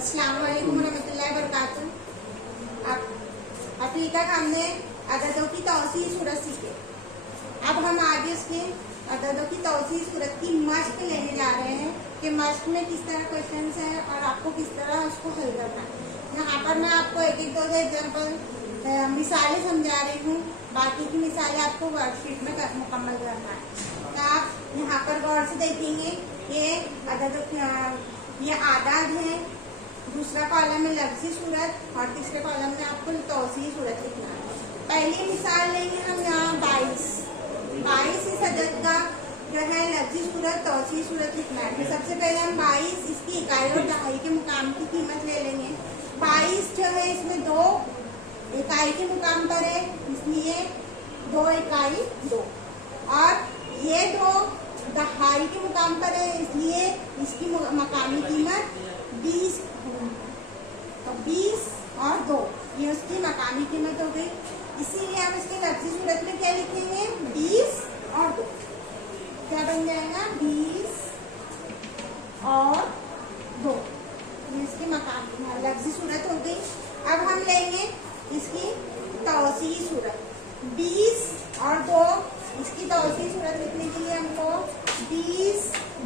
अस्सलाम वालेकुम रहमतुल्लाहि वबरकातुहू। अभी तक हमने अददों की तौसीह सूरत सीखे। अब हम आगे उसके अददों की तौसीह सूरत की मश्क लेने जा रहे हैं कि मश्क में किस तरह क्वेश्चंस हैं और आपको किस तरह उसको हल करना है। यहाँ पर मैं आपको एक एक दो एग्जाम्पल मिसालें समझा रही हूँ, बाकी की मिसालें आपको वर्कशीट में मुकम्मल करना है। तो आप यहाँ पर गौर से देखेंगे ये आदाद है, दूसरा कॉलम में लफ्जी सूरत और तीसरे कॉलम में आपको तौसीह सूरत लिखना है। पहली मिसाल लेंगे हम यहाँ 22 इस अदद का जो है लफ्जी सूरत तौसीह सूरत लिखना है। तो सबसे पहले हम 22 इसकी इकाई और दहाई के मुकाम की कीमत ले लेंगे। 22 जो है इसमें 2 इकाई के मुकाम पर है, इसलिए 2 इकाई 2, और ये 2 दहाई के मुकाम पर है, इसलिए इसकी मकामी कीमत 20। तो 20 और 2 ये उसकी मकामी कीमत हो गई। इसीलिए हम इसके लफ्जी सूरत में क्या लिखेंगे, 20 और 2। क्या बन जाएगा, 20 और 2, ये इसकी मकामी लफ्जी सूरत हो गई। अब हम लेंगे इसकी तौसीह सूरत। 20 और 2 इसकी तौसीह सूरत लिखने के लिए हमको 20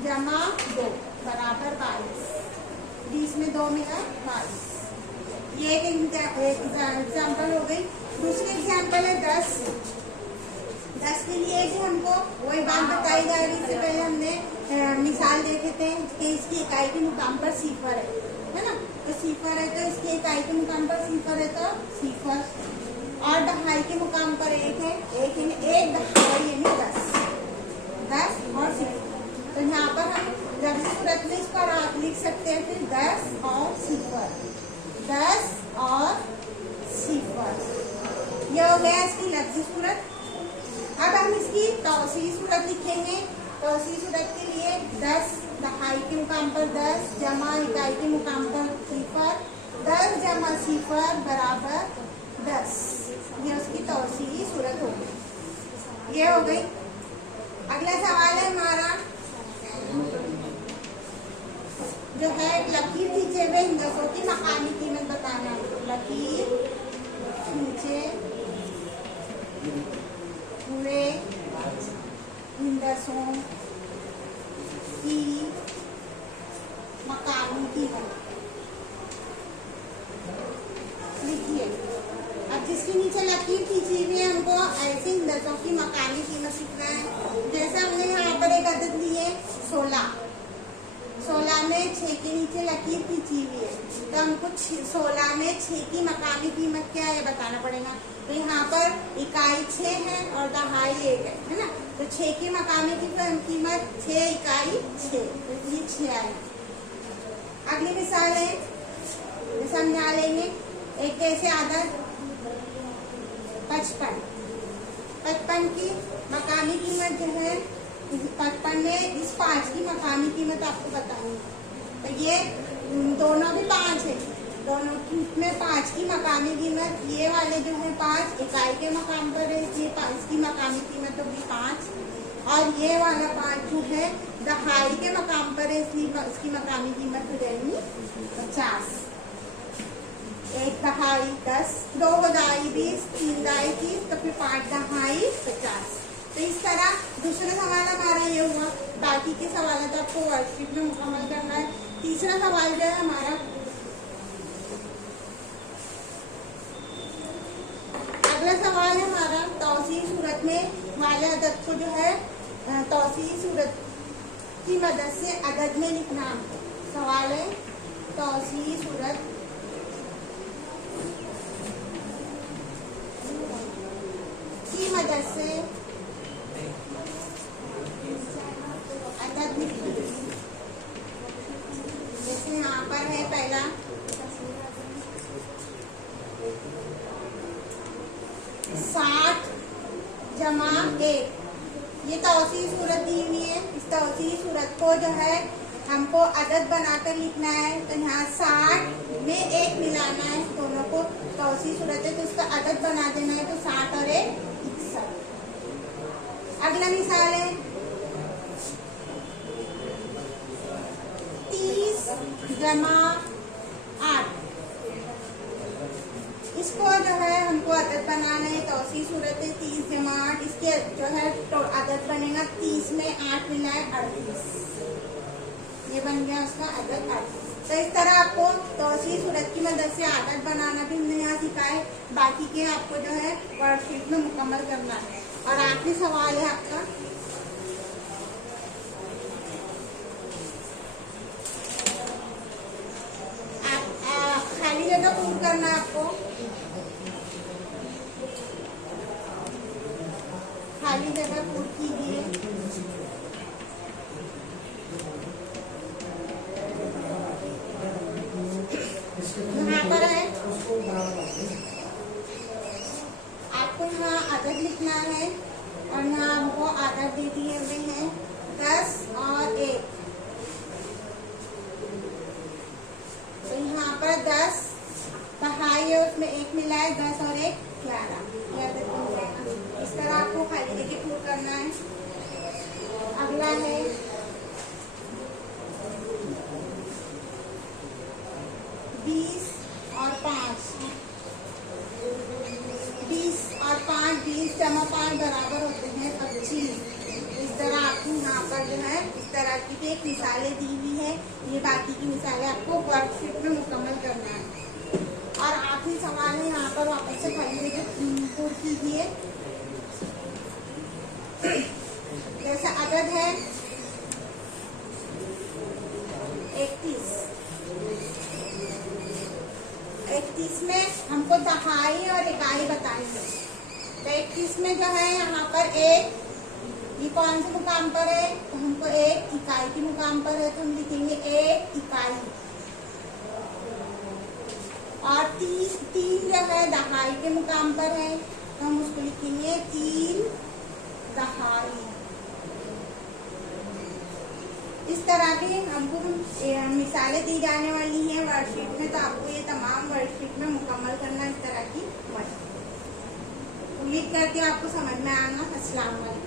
जमा 2 बराबर 22। 20 में 2 मिला 22। ये एक एग्जाम्पल हो गई। दूसरी एग्जाम्पल है 10 के लिए भी हमको वही बात बताई जा रही। इससे पहले हमने मिसाल देखे थे कि इसकी इकाई के मुकाम पर सिफर है ना। तो सिफर है तो इसकी इकाई के मुकाम पर सिफर है तो सिफर, और दहाई के मुकाम पर 1 है, एक दहाई यानी 10 और सिफर। तो यहाँ पर हम लफ्ज़ी सूरत में इसको आप लिख सकते हैं फिर 10 और सिफर, 10 और सिफर। यह हो गया इसकी लफ्ज़ी सूरत। अब हम इसकी तौसीह सूरत लिखेंगे। तौसीह सूरत के लिए 10 दहाई के मुकाम पर 10 जमा इकाई के मुकाम पर सिफर, 10 जमा सिफर बराबर 10। ये उसकी तौसीह सूरत हो गई। ये हो गई। अगला सवाल है हमारा जो है लकीर खींचे हुए हिंदसों की मकामी कीमत बताना। लकीर खींचे हुए हिंदसों की मकामी कीमत लिखिए। अब जिसके नीचे लकीर खींची हुई है हमको ऐसे हिंदसों की मकामी कीमत लिखना है। जैसे हमने यहाँ पर एक अदद ली है 16 में 6 के नीचे लकीर खींची हुई है, तो हमको 16 में 6 की मकामी कीमत क्या है बताना पड़ेगा। तो यहाँ पर इकाई 6 है और दहाई 1 है ना। तो 6 की मकामी कीमत 6 इकाई 6, तो ये 6 आएगा। अगली मिसाल है समझा लेंगे। एक कैसे आदत 55 की मकामी कीमत जो है 55 में इस 5 की मकामी कीमत आपको बतानी। तो ये दोनों भी 5 है, दोनों में 5 की मकामी कीमत, ये वाले जो है 5 इकाई के मकाम पर है, ये 5 की मकामी कीमत होगी 5, और ये वाला 5 जो है दहाई के मकाम पर है, इसलिए इसकी मकामी कीमत हो जाएगी 50। 1 दहाई 10, 2 दहाई 20, 3 दहाई 30, तो फिर 5 दहाई 50। तो इस तरह दूसरा सवाल हमारा ये हुआ। बाकी के सवाल तो आपको वर्कशीट में मुकम्मल करना है। तीसरा सवाल जो है हमारा, अगला सवाल है हमारा तौसीह सूरत में वाले अदद को जो है तौसीह सूरत की मदद से अदद में लिखना। सवाल है तौसीह सूरत की मदद से अदद लिखना। जैसे यहाँ पर है पहला 60 जमा 1, ये तौसीह सूरत दी हुई है। इस तौसीह सूरत को जो है हमको अदद बनाकर लिखना है। तो यहाँ 60 में 1 मिलाना है, दोनों को तौसीह सूरत है तो उसका अदद बना देना है। तो 60 और 1 61। अगला मिसाल है 30 जमा इसको जो है हमको अदद बनाना है, तौसी सूरत है 30 जमा 8, इसके जो है तो अदद बनेगा 30 में 8 मिलाए 38, ये बन गया उसका अदद 38। तो इस तरह आपको तौसी सूरत की मदद से आदत बनाना भी हमने यहाँ सिखाए, बाकी के आपको जो है वर्कशीट में मुकम्मल करना है। और आखिरी सवाल है आपका, खाली जगह पूर्ण करना है आपको, खाली जगह पूर्ण कीजिए। यहाँ पर है आपको यहाँ आदत लिखना है और यहाँ हमको आदत दे दिए हुए हैं 10 और 1। तो यहाँ पर 10 बढ़ाई है, उसमें 1 मिला है, 10 और 1 11, ये आदत बन जाएगा। इस तरह आपको खाली जगह पूर्ण करना है। अगला है 20 और 5, 20 और 5, 20 जमा 5 बराबर होते हैं 25। इस तरह आपको यहाँ पर जो है इस तरह की भी एक मिसालें दी हुई है, ये बाकी की मिसालें आपको वर्कशीट में मुकम्मल करना है। और आखिरी सवाल है, यहाँ पर वापस से खाली जगह पूर्ण कीजिए। जैसे अदद है 31 में हमको दहाई और इकाई बतानी है। तो 31 में जो है यहाँ पर 1, ये कौन से मुकाम पर है, तो हमको 1 इकाई के मुकाम पर है, तो हम लिखेंगे 1 इकाई। और 3 जो है दहाई के मुकाम पर है, तो हम उसको लिखेंगे 3 दहाई। इस तरह की हमको मिसालें दी जाने वाली हैं वर्कशीट में, तो आपको ये तमाम वर्कशीट में मुकम्मल करना इस तरह की मशक़। उम्मीद करती हूँ आपको समझ में आएगा। अस्सलाम वालेकुम।